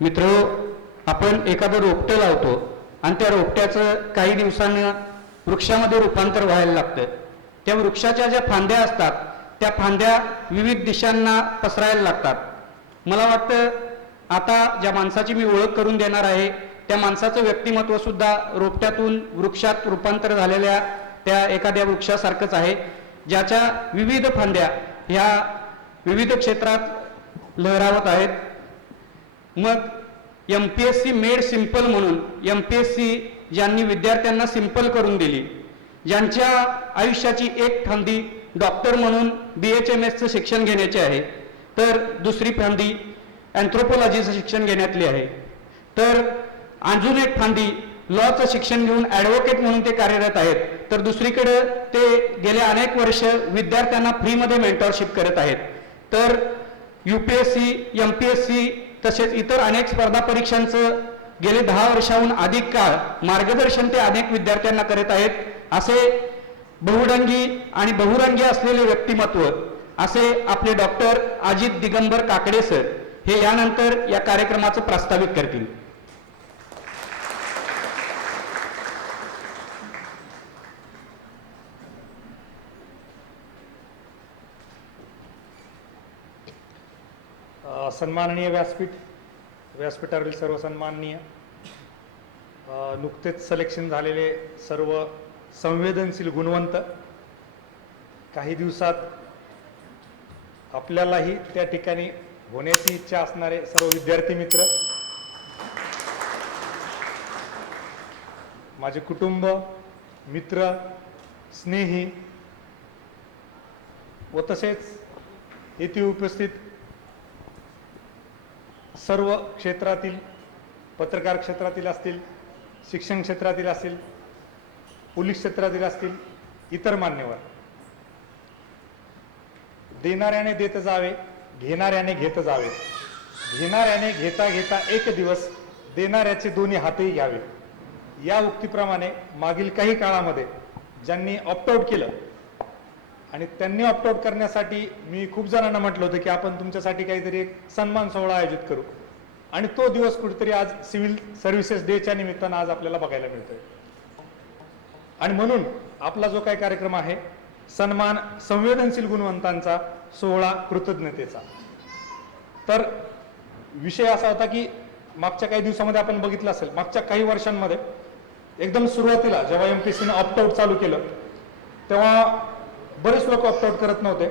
मित्र आपण एखादं रोपटं लावतो आणि त्या रोपट्याचं काही दिवसानं वृक्षामध्ये रूपांतर व्हायला लागतं. त्या वृक्षाच्या ज्या फांद्या असतात त्या फांद्या विविध दिशांना पसरायला लागतात. मला वाटतं आता ज्या माणसाची मी ओळख करून देणार आहे त्या माणसाचं व्यक्तिमत्वसुद्धा रोपट्यातून वृक्षात रूपांतर झालेल्या त्या एखाद्या वृक्षासारखंच आहे. ज्याच्या विविध फांद्या ह्या विविध क्षेत्रात लहरावत आहेत. मग M P S C made simple म्हणून एम पी एस सी ज्यांनी विद्यार्थ्यांना सिंपल करून दिली ज्यांच्या आयुष्याची एक फांदी डॉक्टर म्हणून बी एच एम एसचं शिक्षण घेण्याची आहे तर दुसरी फांदी अँथ्रोपॉलॉजीचं शिक्षण घेण्यातली आहे तर अजून एक फांदी लॉचं शिक्षण घेऊन ॲडव्होकेट म्हणून ते कार्यरत आहेत तर दुसरीकडे ते गेले अनेक वर्ष विद्यार्थ्यांना फ्रीमध्ये मेंटॉरशिप करत आहेत तर U P S C M P S C तसेच इतर अनेक स्पर्धा परीक्षांचं गेले दहा वर्षाहून अधिक काळ मार्गदर्शन ते अनेक विद्यार्थ्यांना करत आहेत. असे बहुरंगी आणि बहुरंगी असलेले व्यक्तिमत्व असे आपले डॉक्टर अजित दिगंबर काकडे सर हे यानंतर या कार्यक्रमाचं प्रस्तावित करतील अ, सन्माननीय व्यासपीठ व्यासपीठावरील सर्व सन्माननीय नुकतेच सिलेक्शन झालेले सर्व संवेदनशील गुणवंत काही दिवसात आपल्यालाही त्या ठिकाणी होण्याची इच्छा असणारे सर्व विद्यार्थी मित्र माझे कुटुंब मित्र स्नेही व तसेच येथे उपस्थित सर्व क्षेत्रातील पत्रकार क्षेत्रातील असतील शिक्षण क्षेत्रातील असतील पोलीस क्षेत्रातील असतील इतर मान्यवर. देणाऱ्याने देत जावे घेणाऱ्याने घेत जावे. घेणाऱ्याने घेता घेता एक दिवस देणाऱ्याचे दोन्ही हातही घ्यावे. या उक्तीप्रमाणे मागील काही काळामध्ये ज्यांनी ऑप्टआउट केलं आणि त्यांनी ऑप्टआउट करण्यासाठी मी खूप जणांना म्हटलं होतं की आपण तुमच्यासाठी काहीतरी एक सन्मान सोहळा आयोजित करू. आणि तो दिवस कुठेतरी आज सिव्हिल सर्व्हिसेस डेच्या निमित्तानं आज आपल्याला बघायला मिळतोय. आणि म्हणून आपला जो काही कार्यक्रम आहे सन्मान संवेदनशील गुणवंतांचा सोहळा कृतज्ञतेचा. तर विषय असा होता की मागच्या काही दिवसामध्ये आपण बघितलं असेल मागच्या काही वर्षांमध्ये एकदम सुरुवातीला जेव्हा एम पी सीनं ऑप्टआउट चालू केलं तेव्हा बरेच लोक ऑप्टआउट करत नव्हते.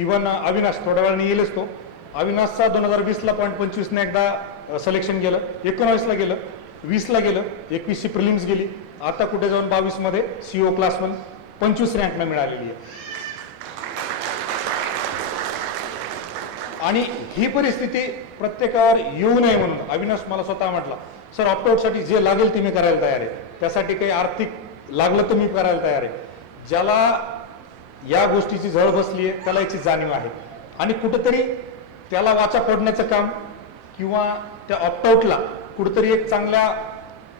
इवन अविनाश थोड्या वेळाने येईलच तो. अविनाशचा दोन हजार वीसला पॉईंट पंचवीसने एकदा सिलेक्शन गेलं. एकोणावीसला गेलं. वीसला गेलं. एकवीसची प्रिलिम्स गेली. आता कुठे जाऊन बावीसमध्ये सीओ क्लास वन पंचवीस रँकनं मिळालेली आहे. आणि ही परिस्थिती प्रत्येकावर येऊ नये म्हणून अविनाश मला स्वतः म्हटला सर ऑप्टआउटसाठी जे लागेल ते मी करायला तयार आहे. त्यासाठी काही आर्थिक लागलं तर मी करायला तयार आहे. ज्याला या गोष्टीची झळ बसली आहे त्याला याची जाणीव आहे. आणि कुठंतरी त्याला वाचा फोडण्याचं काम किंवा त्या ऑप्टआउटला कुठंतरी एक चांगल्या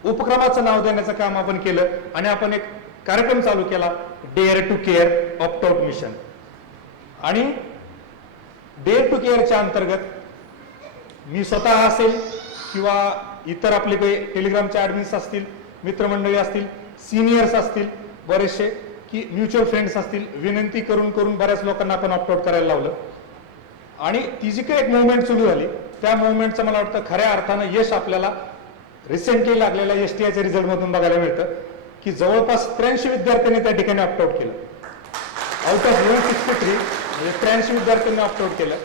उपक्रमाचं नाव देण्याचं काम आपण केलं आणि आपण एक कार्यक्रम चालू केला dare to care opt out mission आणि डेअर टू केअरच्या अंतर्गत मी स्वतः असेल किंवा इतर आपले काही टेलिग्रामचे ॲडमिन्स असतील मित्रमंडळी असतील सिनियर्स असतील बरेचसे की म्युच्युअल फ्रेंड्स असतील विनंती करून करून बऱ्याच लोकांना आपण ऑप्टआउट करायला लावलं. आणि ती जी काही एक मुवमेंट सुरू झाली त्या मुवमेंटचं मला वाटतं खऱ्या अर्थानं यश आपल्याला रिसेंटली लागलेल्या एस टी आयच्या रिझल्टमधून बघायला मिळतं की जवळपास त्र्याऐंशी विद्यार्थ्यांनी त्या ठिकाणी ऑप्टआउट केलं. Out of one sixty three म्हणजे त्र्याऐंशी विद्यार्थ्यांनी ऑप्टआउट केलं.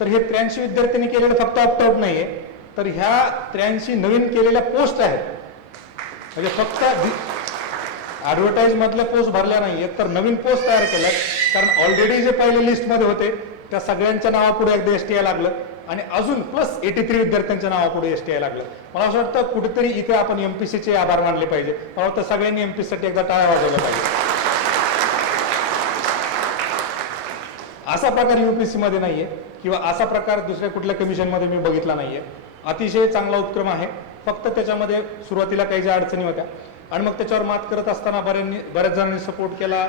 तर हे त्र्याऐंशी विद्यार्थ्यांनी केलेलं फक्त ऑप्टआउट आहे तर ह्या त्र्याऐंशी नवीन केलेल्या पोस्ट आहेत. म्हणजे फक्त ऍडव्हर्टाईज मधल्या पोस्ट भरल्या नाहीये तर नवीन पोस्ट तयार केल्यात. कारण ऑलरेडी जे पहिले लिस्टमध्ये होते त्या सगळ्यांच्या नावापुढे एकदा एस टी आय लागलं. आणि अजून प्लस एटी थ्री विद्यार्थ्यांच्या नावापुढे एस टी आय लागलं. मला असं वाटतं कुठेतरी इथे आपण एमपीसीचे आभार मानले पाहिजे. मला वाटतं सगळ्यांनी एमपीसी साठी एकदा टाळ्या वाजवल्या पाहिजे असा प्रकार युपीसी मध्ये नाहीये किंवा असा प्रकार दुसऱ्या कुठल्या कमिशनमध्ये मी बघितला नाहीये. अतिशय चांगला उपक्रम आहे. फक्त त्याच्यामध्ये सुरुवातीला काही ज्या अडचणी होत्या आणि मग त्याच्यावर मात करत असताना बऱ्यांनी बऱ्याच जणांनी सपोर्ट केला.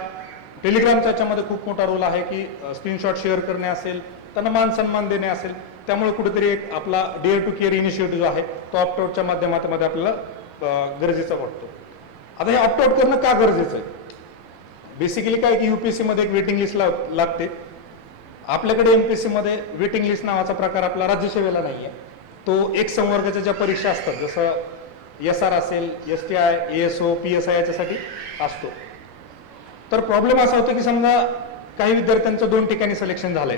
टेलिग्रामच्या याच्यामध्ये खूप मोठा रोल आहे की स्क्रीनशॉट शेअर करणे असेल त्यांना मान सन्मान देणे असेल त्यामुळे कुठेतरी एक आपला डेअर टू केअर इनिशिएटिव्ह जो आहे तो ऑप्टआउटच्या माध्यमामध्ये आपल्याला गरजेचा वाटतो. आता हे ऑप्टआउट करणं का गरजेचं आहे? बेसिकली काय की युपीएससी मध्ये एक वेटिंग लिस्ट लागते. आपल्याकडे एमपीएससी मध्ये वेटिंग लिस्ट नावाचा प्रकार आपला राज्यसेवेला नाही आहे तो एक संवर्गाच्या ज्या परीक्षा असतात जसं एस आर असेल S T I A S O P S I याच्यासाठी असतो. तर प्रॉब्लेम असा होतो की समजा काही विद्यार्थ्यांचं दोन ठिकाणी सिलेक्शन झालंय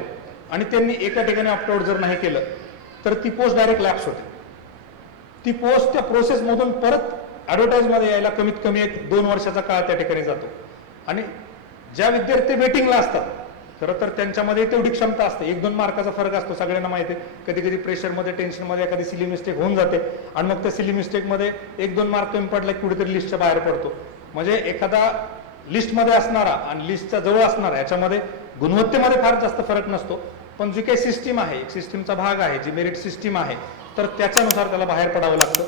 आणि त्यांनी एका ठिकाणी अपलोड जर नाही केलं तर ती पोस्ट डायरेक्ट लॅप्स होते. ती पोस्ट त्या प्रोसेसमधून परत ॲडव्हर्टाईजमध्ये यायला कमीत कमी एक दोन वर्षाचा काळ त्या ठिकाणी जातो. आणि ज्या विद्यार्थी वेटिंगला असतात खरं तर त्यांच्यामध्ये तेवढी क्षमता असते. एक दोन मार्काचा फरक असतो सगळ्यांना माहिती आहे. कधी कधी प्रेशरमध्ये टेन्शनमध्ये एखादी सिली मिस्टेक होऊन जाते. आणि मग त्या सिली मिस्टेकमध्ये एक दोन मार्क कमी पडला की कुठेतरी लिस्टच्या बाहेर पडतो. म्हणजे एखादा लिस्टमध्ये असणारा आणि लिस्टच्या जवळ असणारा याच्यामध्ये गुणवत्तेमध्ये फार जास्त फरक नसतो. पण जी काही सिस्टीम आहे एक सिस्टीमचा भाग आहे जी मेरिट सिस्टीम आहे तर त्याच्यानुसार त्याला बाहेर पडावं लागतं.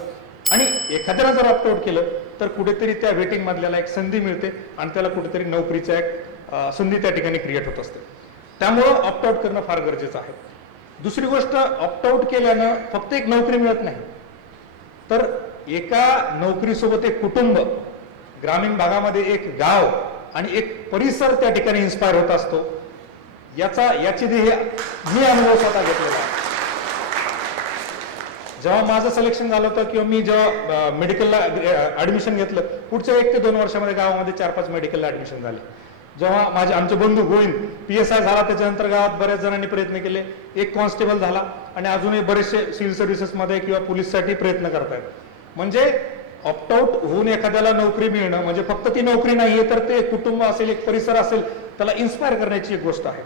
आणि एखाद्याला जर ऑप्टआउट केलं तर कुठेतरी त्या वेटिंग मधल्याला एक संधी मिळते आणि त्याला कुठेतरी नोकरीचा एक संधी त्या ठिकाणी क्रिएट होत असते. त्यामुळं ऑप्टआउट करणं फार गरजेचं आहे. दुसरी गोष्ट ऑप्टआउट केल्यानं फक्त एक नोकरी मिळत नाही. तर एका नोकरीसोबत एक कुटुंब ग्रामीण भागामध्ये एक गाव आणि एक परिसर त्या ठिकाणी इन्स्पायर होत असतो. याचा याची ध्येय मी अनुभव स्वतः घेतलेला आहे. जेव्हा माझं सिलेक्शन झालं होतं किंवा मी जेव्हा मेडिकलला ऍडमिशन घेतलं पुढच्या एक ते दोन वर्षामध्ये गावामध्ये चार पाच मेडिकलला ऍडमिशन झाले. जेव्हा माझे आमचे बंधू गोविंद पी एस आय झाला त्याच्यानंतर गावात बऱ्याच जणांनी प्रयत्न केले. एक कॉन्स्टेबल झाला आणि अजूनही बरेचसे सिव्हिल सर्व्हिसेसमध्ये किंवा पोलीससाठी प्रयत्न करतायत. म्हणजे ऑप्टआउट होऊन एखाद्याला नोकरी मिळणं म्हणजे फक्त ती नोकरी नाहीये तर ते कुटुंब असेल एक परिसर असेल त्याला इन्स्पायर करण्याची एक गोष्ट आहे.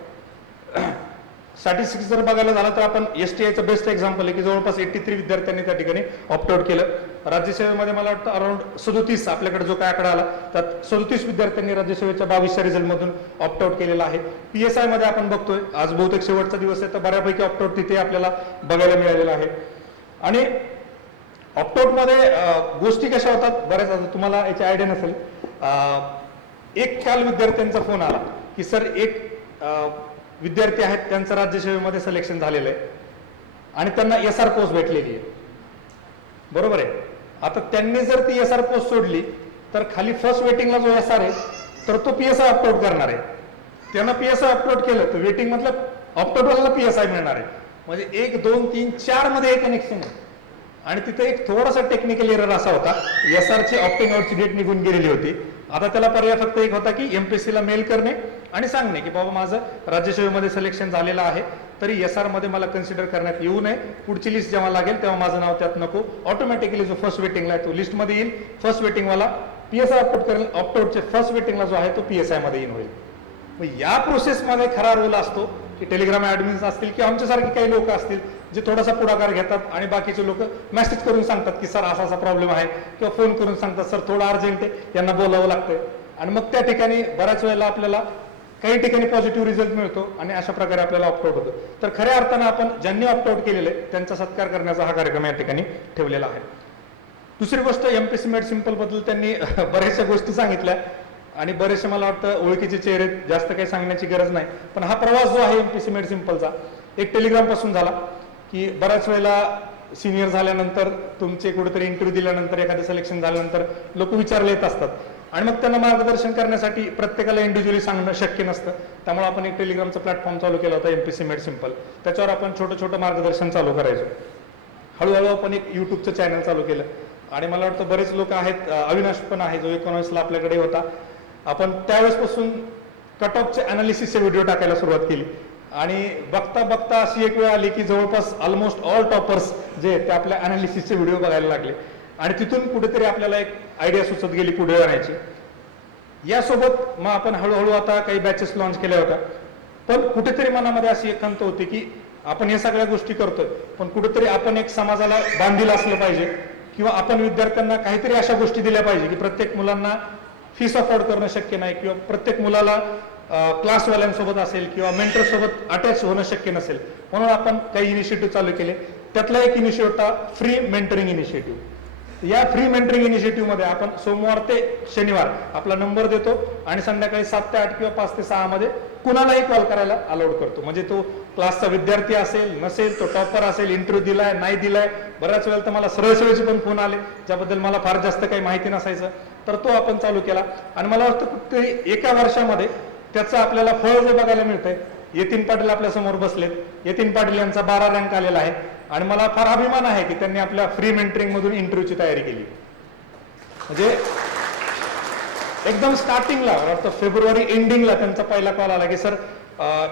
स्टॅटिस्टिक्स जर बघायला झालं तर आपण एस टी आयचं बेस्ट एक्झाम्पल आहे की जवळपास एट्टी थ्री विद्यार्थ्यांनी त्या ठिकाणी ऑप्टआउट केलं. राज्यसेवेमध्ये मला वाटतं अराउंड सदोतीस आपल्याकडे जो काय आकडा आला त्यात सदोतीस विद्यार्थ्यांनी राज्यसेवेच्या बावीसच्या रिझल्टमधून ऑप्टआउट केलेला आहे. पी एसमध्ये आपण बघतोय आज बहुतेक शेवटचा दिवस आहे तर बऱ्यापैकी ऑप्टआउट तिथे आपल्याला बघायला मिळालेला आहे. आणि ऑप्टआउटमध्ये गोष्टी कशा होतात? बऱ्याच आता तुम्हाला याची आयडिया नसेल. एक काल विद्यार्थ्यांचा फोन आला की सर एक विद्यार्थी आहेत त्यांचं राज्यसेवेमध्ये सिलेक्शन झालेलं आहे. आणि त्यांना एस आर पोस्ट भेटलेली आहे. बरोबर आहे? आता त्यांनी जर ती एस आर पोस्ट सोडली तर खाली फर्स्ट वेटिंगला जो एस आर आहे तर तो पी एस आय अपलोड करणार आहे. त्यांना पी एस आय अपलोड केलं तर वेटिंग मधलं अपलोड पी एस आय मिळणार आहे. म्हणजे एक दोन तीन चारमध्ये एक कनेक्शन आहे. आणि तिथे एक थोडासा टेक्निकल एरर असा होता. एस आर ची ऑप्टिंग आउटची डेट निघून गेलेली होती. आता त्याला पर्याय फक्त एक होता की एमपीएससी ला मेल करणे आणि सांगणे की बाबा माझं राज्यसेवेमध्ये सिलेक्शन झालेलं आहे तरी एस आरमध्ये मला कन्सिडर करण्यात येऊ नये. पुढची लिस्ट जेव्हा लागेल तेव्हा माझं नाव त्यात नको. ऑटोमॅटिकली जो फर्स्ट वेटिंगला आहे तो लिस्टमध्ये येईल. फर्स्ट वेटिंगवाला पीएसआय अपलोड करेल. ऑप्टआउटचे फर्स्ट वेटिंगला जो आहे तो पीएसआयमध्ये येईन होईल. मग या प्रोसेसमध्ये खरा रोल असतो की टेलिग्राम ऍडमिन्स असतील किंवा आमच्यासारखे काही लोक असतील जे थोडासा पुढाकार घेतात आणि बाकीचे लोक मेसेज करून सांगतात की सर असा असा प्रॉब्लेम आहे. किंवा फोन करून सांगतात सर थोडं अर्जंट आहे. यांना बोलावं लागतंय. आणि मग त्या ठिकाणी बऱ्याच वेळेला आपल्याला काही ठिकाणी पॉझिटिव्ह रिझल्ट मिळतो आणि अशा प्रकारे आपल्याला ऑप्टआउट होतो. तर खऱ्या अर्थानं आपण ज्यांनी ऑप्टआउट केलेले त्यांचा सत्कार करण्याचा हा कार्यक्रम या ठिकाणी ठेवलेला आहे. दुसरी गोष्ट एमपीसी मेड सिंपलबद्दल त्यांनी बऱ्याचशा गोष्टी सांगितल्या. आणि बरेचसे मला वाटतं ओळखीचे चेहरे जास्त काही सांगण्याची गरज नाही. पण हा प्रवास जो आहे एमपीसी मेड सिम्पलचा एक टेलिग्रामपासून झाला. की बऱ्याच वेळेला सिनियर झाल्यानंतर तुमचे कुठेतरी इंटरव्ह्यू दिल्यानंतर एखादं सिलेक्शन झाल्यानंतर लोक विचारले येत असतात. आणि मग त्यांना मार्गदर्शन करण्यासाठी प्रत्येकाला इंडिव्हिज्युअली सांगणं शक्य नसतं. त्यामुळे आपण एक टेलिग्रामचा प्लॅटफॉर्म चालू केला होता एमपीसी मेड सिंपल त्याच्यावर आपण छोटं छोटं मार्गदर्शन चालू करायचो. हळूहळू आपण एक युट्यूबचं चॅनल चालू केलं. आणि मला वाटतं बरेच लोक आहेत अविनाश पण आहे जो एकोणावीसला आपल्याकडे होता. आपण त्यावेळेसपासून कट ऑफचे अनालिसिसचे व्हिडिओ टाकायला सुरुवात केली. आणि बघता बघता अशी एक वेळ आली की जवळपास ऑलमोस्ट ऑल टॉपर्स जे ते आपल्या अनालिसिसचे व्हिडिओ बघायला लागले. आणि तिथून कुठेतरी आपल्याला एक आयडिया सुचत गेली पुढे जाण्याची यासोबत मग आपण हळूहळू आता काही बॅचेस लॉन्च केल्या होत्या. पण कुठेतरी मनामध्ये अशी एक खंत होती की आपण या सगळ्या गोष्टी करतोय पण कुठेतरी आपण एक समाजाला बांधील असलं पाहिजे किंवा आपण विद्यार्थ्यांना काहीतरी अशा गोष्टी दिल्या पाहिजे की प्रत्येक मुलांना फीस अफोर्ड करणं शक्य नाही किंवा प्रत्येक मुलाला क्लासवाल्यांसोबत असेल किंवा मेंटर सोबत अटॅच होणं शक्य नसेल म्हणून आपण काही इनिशिएटिव्ह चालू केले. त्यातला एक इनिशिएटिव्ह होता फ्री मेंटरिंग इनिशिएटिव्ह या फ्री मेंटरिंग इनिशिएटिव्हमध्ये आपण सोमवार ते शनिवार आपला नंबर देतो आणि संध्याकाळी सात ते आठ किंवा पाच ते सहा मध्ये कुणालाही कॉल करायला अलाउड करतो. म्हणजे तो क्लासचा विद्यार्थी असेल नसेल तो टॉपर असेल इंटरव्ह्यू दिलाय नाही दिलाय बऱ्याच वेळेला तर मला सरळसेवेचे पण फोन आले ज्याबद्दल मला फार जास्त काही माहिती नसायचं. तर तो आपण चालू केला. आणि मला वाटतं कुठेतरी एका वर्षामध्ये त्याचं आपल्याला फळ जे बघायला मिळतंय यतीन पाटील आपल्यासमोर बसलेत. यतीन पाटील यांचा बारा रँक आलेला आहे. आणि मला फार अभिमान आहे की त्यांनी आपल्या फ्री मेंटरिंग मधून इंटरव्ह्यूची तयारी केली. म्हणजे एकदम स्टार्टिंगला वाटतं फेब्रुवारी एंडिंगला त्यांचा पहिला कॉल आला की सर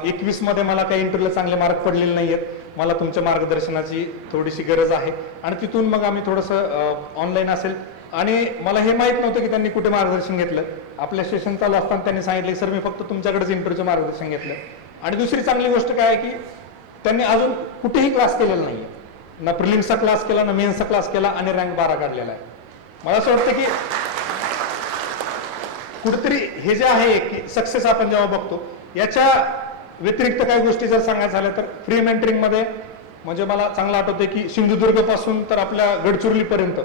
एकवीसमध्ये मला काही इंटरव्ह्यूला चांगले मार्क पडलेले नाहीयेत. मला तुमच्या मार्गदर्शनाची थोडीशी गरज आहे. आणि तिथून मग आम्ही थोडंसं ऑनलाईन असेल. आणि मला हे माहीत नव्हतं की त्यांनी कुठे मार्गदर्शन घेतलं. आपल्या सेशन चालू असताना त्यांनी सांगितलं सर मी फक्त तुमच्याकडेच इंटरव्ह्यूचं मार्गदर्शन घेतलं. आणि दुसरी चांगली गोष्ट काय आहे की त्यांनी अजून कुठेही क्लास केलेला नाहीये. ना प्रिलिम्सचा क्लास केला ना मेन्सचा क्लास केला आणि रँक बारा काढलेला आहे. मला असं वाटतं की कुठेतरी हे जे आहे की सक्सेस आपण जेव्हा बघतो याच्या व्यतिरिक्त काही गोष्टी जर सांगायचं झाल्या तर फ्री मेंटरिंगमध्ये म्हणजे मला चांगलं आठवतंय की सिंधुदुर्गपासून तर आपल्या गडचिरोलीपर्यंत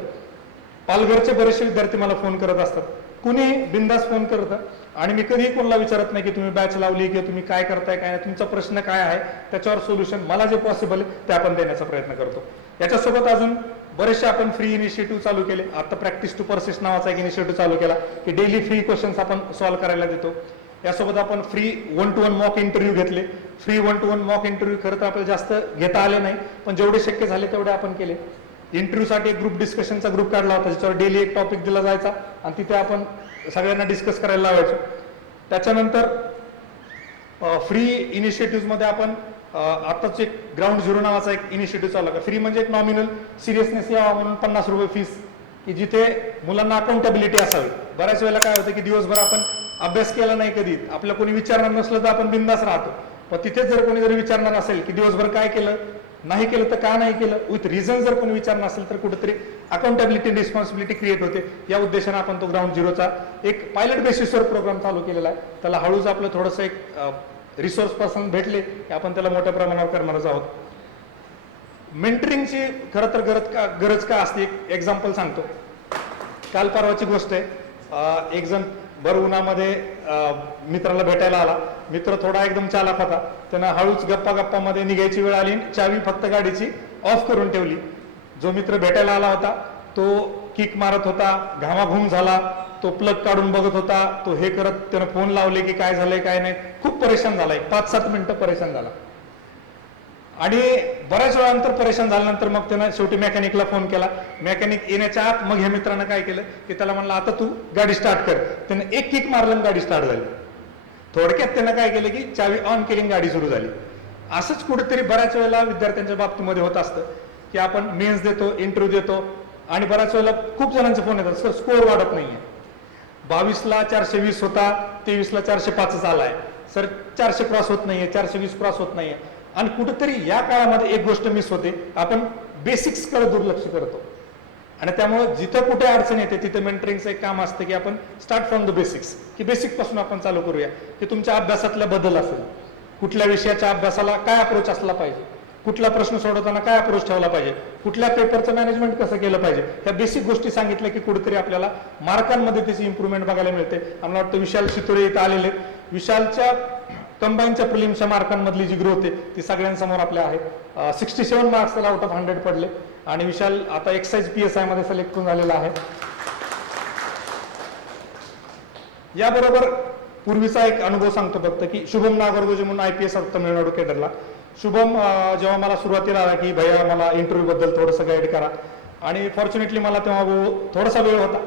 पालघरचे बरेचसे विद्यार्थी मला फोन करत असतात. कुणी बिंदास फोन करतं? आणि मी कधीही कोणाला विचारत नाही की तुम्ही बॅच लावली किंवा तुम्ही काय करताय काय नाही तुमचा प्रश्न काय आहे त्याच्यावर सोल्युशन मला जे पॉसिबल आहे ते आपण देण्याचा प्रयत्न करतो. याच्यासोबत अजून बरेचसे आपण फ्री इनिशिएटिव्ह चालू केले. आता प्रॅक्टिस टू पर्सिस्ट नावाचा एक इनिशिएटिव्ह चालू केला की डेली फ्री क्वेश्चन्स आपण सॉल्व्ह करायला देतो. यासोबत आपण free one to one mock interview घेतले. Free one to one mock interview खरं तर आपल्याला जास्त घेता आले नाही पण जेवढे शक्य झाले तेवढे आपण केले. इंटरव्ह्यू साठी एक ग्रुप डिस्कशनचा ग्रुप काढला होता ज्याच्यावर डेली एक टॉपिक दिला जायचा आणि तिथे आपण सगळ्यांना डिस्कस करायला लावायचो. त्याच्यानंतर फ्री इनिशिएटिव्हमध्ये आपण आताच एक ग्राउंड झिरो नावाचा एक इनिशिएटिव्ह चालू का फ्री म्हणजे एक नॉमिनल सिरियसनेस यावा म्हणून पन्नास रुपये फीस की जिथे मुलांना अकाउंटेबिलिटी असावी. बऱ्याच वेळेला काय होतं की दिवसभर आपण अभ्यास केला नाही कधी आपल्या कोणी विचारणार नसलं तर आपण बिंदास राहतो. पण तिथेच जर कोणी जरी विचारणार असेल की दिवसभर काय केलं नाही केलं तर का नाही केलं? विथ रिझन जर कोणी विचार असेल तर कुठेतरी अकाउंटेबिलिटी रिस्पॉन्सिबिलिटी क्रिएट होते. या उद्देशाने आपण तो ग्राउंड झिरोचा एक पायलट बेसिसवर प्रोग्राम चालू केलेला आहे. त्याला हळूच आपलं थोडंसं एक रिसोर्स पर्सन भेटले की आपण त्याला मोठ्या प्रमाणावर करणारच आहोत. मेंटरिंगची खरं तर गरज का गरज का असते? एक एक्झाम्पल सांगतो. काल परवाची गोष्ट आहे. एक जण भर उन्हामध्ये मित्राला भेटायला आला. मित्र थोडा एकदम चालाक होता. त्यानं हळूच गप्पा गप्पामध्ये निघायची वेळ आली आणि चावी फक्त गाडीची ऑफ करून ठेवली. जो मित्र भेटायला आला होता तो किक मारत होता घामाघूम झाला तो प्लग काढून बघत होता तो हे करत त्यानं फोन लावले की काय झालंय काय नाही. खूप परेशान झाला. पाच सात मिनिटं परेशान झाला. आणि बऱ्याच वेळानंतर परेशान झाल्यानंतर मग त्यानं शेवटी मेकॅनिकला फोन केला. मेकॅनिक येण्याच्या आत मग ह्या मित्रानं काय केलं की त्याला म्हणलं आता तू गाडी स्टार्ट कर. त्यानं एक किक मारलं गाडी स्टार्ट झाली. थोडक्यात त्यानं काय केलं की चावी ऑन केली गाडी सुरू झाली. असंच कुठेतरी बऱ्याच वेळेला विद्यार्थ्यांच्या बाबतीमध्ये होत असतं की आपण मेन्स देतो इंटरव्ह्यू देतो आणि बऱ्याच वेळेला खूप जणांचे फोन येतात सर स्कोअर वाढत नाहीये. बावीसला चारशे वीस होता तेवीसला चारशे पाचच आलाय. सर चारशे क्रॉस होत नाहीये चारशे वीस क्रॉस होत नाहीये. आणि कुठंतरी या काळामध्ये एक गोष्ट मिस होते. आपण बेसिक्सकडे दुर्लक्ष करतो. आणि त्यामुळे जिथं कुठे अडचण येते तिथं मेंटरिंगचं एक काम असतं की आपण स्टार्ट फ्रॉम द बेसिक्स की बेसिकपासून आपण चालू करूया. की तुमच्या अभ्यासातला बदल असेल. कुठल्या विषयाच्या अभ्यासाला काय अप्रोच असला पाहिजे? कुठला प्रश्न सोडवताना काय अप्रोच ठेवला पाहिजे? कुठल्या पेपरचं मॅनेजमेंट कसं केलं पाहिजे? ह्या बेसिक गोष्टी सांगितल्या की कुठेतरी आपल्याला मार्कांमध्ये त्याची इम्प्रुव्हमेंट बघायला मिळते. आम्हाला वाटतं विशाल शितोरे इथं आलेले विशालच्या कंबाईनच्या प्रिलिमच्या मार्कांमधली जी ग्रोथ आहे ती सगळ्यांसमोर आपल्या आहे. सिक्स्टी सेवन मार्क्स त्याला आउट ऑफ हंड्रेड पडले. आणि विशाल आता एक्साईज पी एस आयमध्ये सिलेक्ट होऊन झालेला आहे. याबरोबर पूर्वीचा एक अनुभव सांगतो फक्त की शुभम नागरगोजे म्हणून आय पी एस तमिळनाडू केडरला. शुभम जेव्हा मला सुरुवातीला आला की भैया मला इंटरव्ह्यू बद्दल थोडंसं गाईड करा. आणि फॉर्च्युनेटली मला तेव्हा थोडासा वेळ होता.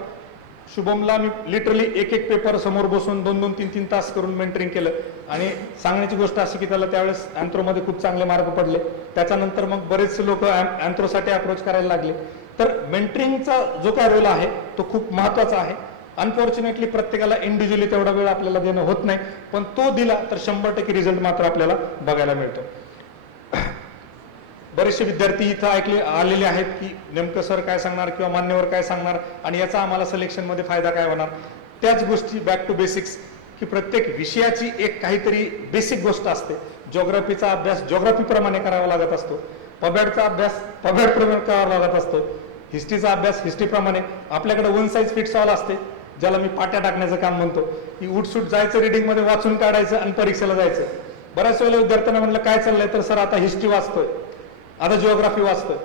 शुभमला मी लिटरली एक एक पेपर समोर बसून दोन दोन तीन तीन तास करून मेंटरिंग केलं. आणि सांगण्याची गोष्ट अशी की त्याला त्यावेळेस अँथ्रोमध्ये खूप चांगले मार्क पडले. त्याच्यानंतर मग बरेचसे लोक अँथ्रोसाठी अप्रोच करायला लागले. तर मेंटरिंगचा जो काय रोल आहे तो खूप महत्त्वाचा आहे. अनफॉर्च्युनेटली प्रत्येकाला इंडिव्हिज्युअली तेवढा वेळ आपल्याला देणं होत नाही. पण तो दिला तर शंभर टक्के रिझल्ट मात्र आपल्याला बघायला मिळतो. बरेचसे विद्यार्थी इथं ऐकले आलेले आहेत की नेमकं सर काय सांगणार किंवा मान्यवर काय सांगणार आणि याचा आम्हाला सिलेक्शनमध्ये फायदा काय होणार? त्याच गोष्टी बॅक टू बेसिक्स की प्रत्येक विषयाची एक काहीतरी बेसिक गोष्ट असते. ज्योग्राफीचा अभ्यास ज्योग्राफी प्रमाणे करावा लागत असतो. पबॅडचा अभ्यास पबॅडप्रमाणे करावा लागत असतो. हिस्ट्रीचा अभ्यास हिस्ट्री प्रमाणे. आपल्याकडे वन साईज फिट्स ऑल असते. ज्याला मी पाट्या टाकण्याचं काम म्हणतो. की उठसूट जायचं रिडिंगमध्ये वाचून काढायचं आणि परीक्षेला जायचं. बऱ्याच वेळेला विद्यार्थ्यांना म्हटलं काय चाललंय? तर सर आता हिस्ट्री वाचतोय. आता जिओग्राफी वाचतोय.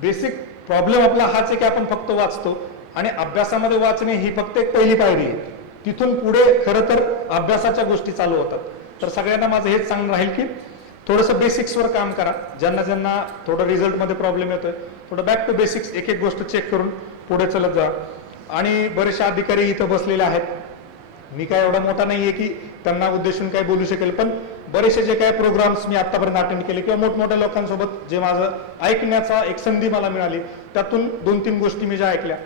बेसिक प्रॉब्लेम आपला हाच आहे की आपण फक्त वाचतो. आणि अभ्यासामध्ये वाचणे ही फक्त एक पहिली पायरी आहे. तिथून पुढे खरं तर अभ्यासाच्या गोष्टी चालू होतात. तर सगळ्यांना माझं हेच सांगणं राहील की थोडंसं बेसिक्सवर काम करा. ज्यांना ज्यांना थोडं रिझल्टमध्ये प्रॉब्लेम येतोय थोडं बॅक टू बेसिक्स एक एक गोष्ट चेक करून पुढे चलत जा. आणि बरेचसे अधिकारी इथं बसलेले आहेत. मी काय एवढा मोठा नाहीये की त्यांना उद्देशून काय बोलू शकेल पण बरेचसे जे काही प्रोग्राम्स मी आतापर्यंत अटेंड केले किंवा मोठमोठ्या लोकांसोबत जे माझं ऐकण्याचा एक संधी मला मिळाली त्यातून दोन तीन गोष्टी मी ज्या ऐकल्या.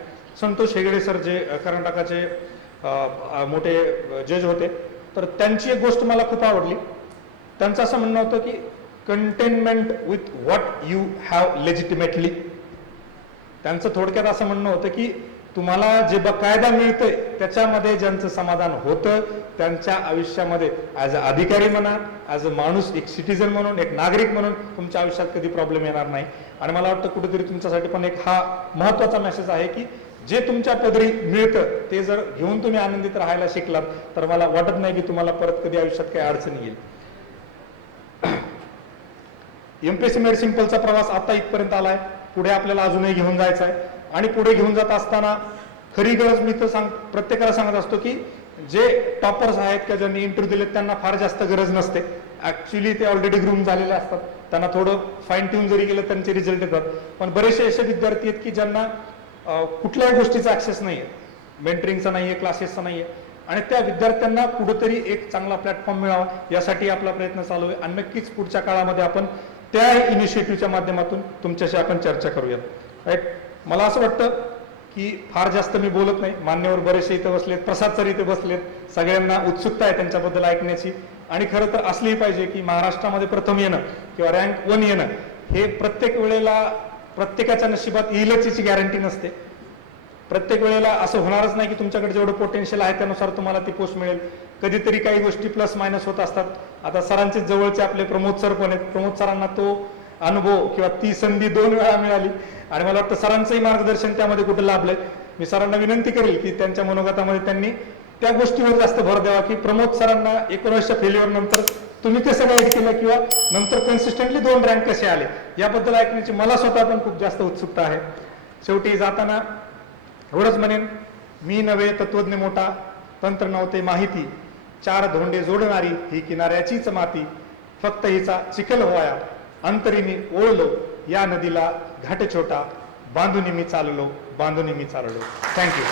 संतोष हेगडे सर जे कर्नाटकाचे मोठे जज होते. तर त्यांची एक गोष्ट मला खूप आवडली. त्यांचं असं म्हणणं होतं की containment with what you have legitimately त्यांचं थोडक्यात असं म्हणणं होतं की तुम्हाला जे बकायदा मिळतंय त्याच्यामध्ये ज्यांचं समाधान होतं त्यांच्या आयुष्यामध्ये ॲज अ अधिकारी म्हणा ॲज अ माणूस एक सिटीजन म्हणून एक नागरिक म्हणून तुमच्या आयुष्यात कधी प्रॉब्लेम येणार नाही. आणि मला वाटतं कुठेतरी तुमच्यासाठी पण एक हा महत्त्वाचा मेसेज आहे की जे तुमच्या पदरी मिळतं ते जर घेऊन तुम्ही आनंदित राहायला शिकलात तर मला वाटत नाही की तुम्हाला परत कधी आयुष्यात काही अडचण येईल. एमपीएससी मेड सिंपलचा प्रवास आता इथपर्यंत आलाय. पुढे आपल्याला अजूनही घेऊन जायचा आहे आणि पुढे घेऊन जात असताना खरी गरज मी तर सांग प्रत्येकाला सांगत असतो की जे टॉपर्स आहेत किंवा ज्यांनी इंटरव्ह्यू दिलेत त्यांना फार जास्त गरज नसते. ऍक्च्युली ते ऑलरेडी ग्रूम झालेले असतात. त्यांना थोडं फाईन ट्यून जरी केलं त्यांचे रिझल्ट येतात. पण बरेचसे असे विद्यार्थी आहेत की ज्यांना कुठल्याही गोष्टीचा ॲक्सेस नाही आहे मेंटरिंगचा नाही आहे क्लासेसचा नाही आहे आणि त्या विद्यार्थ्यांना कुठंतरी एक चांगला प्लॅटफॉर्म मिळावा यासाठी आपला प्रयत्न चालू आहे. आणि नक्कीच पुढच्या काळामध्ये आपण त्या इनिशिएटिव्हच्या माध्यमातून तुमच्याशी आपण चर्चा करूयात. राईट मला असं वाटतं की फार जास्त मी बोलत नाही. मान्यवर बरेचसे इथे बसलेत प्रसाद सर इथे बसलेत. सगळ्यांना उत्सुकता आहे त्यांच्याबद्दल ऐकण्याची. आणि खरं तर असलीही पाहिजे की महाराष्ट्रामध्ये प्रथम येणं किंवा रँक वन येणं हे प्रत्येक वेळेला प्रत्येकाच्या नशिबात येईलच याची गॅरंटी नसते. प्रत्येक वेळेला असं होणारच नाही की तुमच्याकडे जेवढं पोटेन्शियल आहे त्यानुसार तुम्हाला ती पोस्ट मिळेल. कधीतरी काही गोष्टी प्लस मायनस होत असतात. आता सरांचे जवळचे आपले प्रमोद सर पण आहेत. प्रमोद सरांना तो अनुभव किंवा ती संधी दोन वेळा मिळाली. आणि मला वाटतं सरांचंही मार्गदर्शन त्यामध्ये कुठं लाभलंय. मी सरांना विनंती करेल की त्यांच्या मनोगतामध्ये त्यांनी त्या गोष्टीवर जास्त भर द्यावा की प्रमोद सरांना एकोणीसच्या फेल्युअर नंतर तुम्ही कसं गाईड केलं किंवा नंतर कन्सिस्टंटली दोन रँक कसे आले याबद्दल ऐकण्याची मला स्वतः पण खूप जास्त उत्सुकता आहे. शेवटी जाताना एवढंच म्हणेन मी नव्हे तत्वज्ञ मोठा तंत्र नव्हते माहिती चार धोंडे जोडणारी ही किनाऱ्याचीच माती फक्त हिचा चिखल व्हाया अंतरीने ओळलो या नदीला घाट छोटा बांधून मी चाललो बांधून मी चाललो. थँक्यू